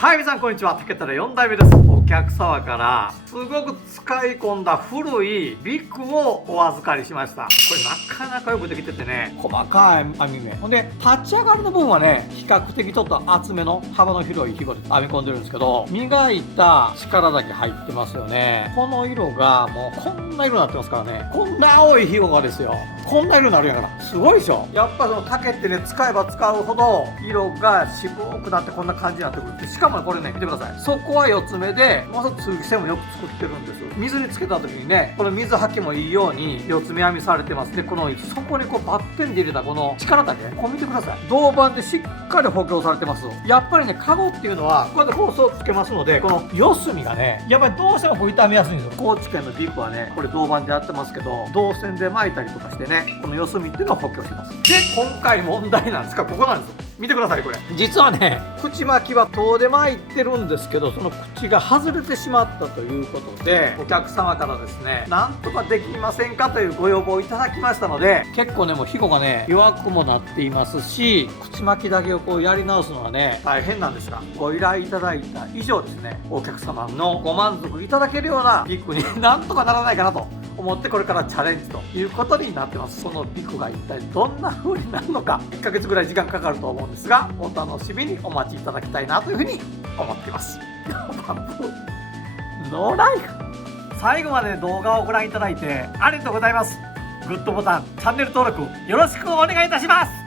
はい、皆さんこんにちは。竹田で4代目です。お客様からすごく使い込んだ古いビッグをお預かりしました。これなかなかよくできててね、細かい網目ほんで立ち上がりの部分はね、比較的ちょっと厚めの幅の広いひごで編み込んでるんですけど、磨いた力だけ入ってますよね。この色がもうこんな色になってますからね。こんな青いひごがですよ、こんな色になるんやから、すごいでしょ。やっぱその竹ってね、使えば使うほど色が渋くなってこんな感じになってくる。しかもこれね、見てください。そこは4つ目で、もう一つ通気性もよく作ってるんです。水につけた時にね、この水はけもいいように4つ目編みされてます。で、この底にこうバッテンで入れたこの力だけ、こう見てください。銅板でしっかり補強されてます。やっぱりね、カゴっていうのはこうやってホースをつけますので、この四隅がね、やっぱりどうしてもこう傷みやすいんですよ。高知県のディープはね、これ銅板でやってますけど、銅線で巻いたりとかしてね、この四隅っていうのを補強します。で、今回問題なんですが、ここなんですよ。見てください、これ。実はね、口巻きは銅で巻いてるんですけど、その口が外れてしまったということで、お客様からですね、なんとかできませんかというご要望をいただきましたので、結構ね、もうひごがね、弱くもなっていますし、口巻きだけをこうやり直すのはね、大変なんですが、ご依頼いただいた以上ですね、お客様のご満足いただけるようなビッグになんとかならないかなと思って、これからチャレンジということになってます。このビッグが一体どんな風になるのか、1ヶ月ぐらい時間かかると思うんですが、お楽しみにお待ちいただきたいなというふうに思っています。ノーライフ。最後まで動画をご覧いただいてありがとうございます。グッドボタン、チャンネル登録よろしくお願いいたします。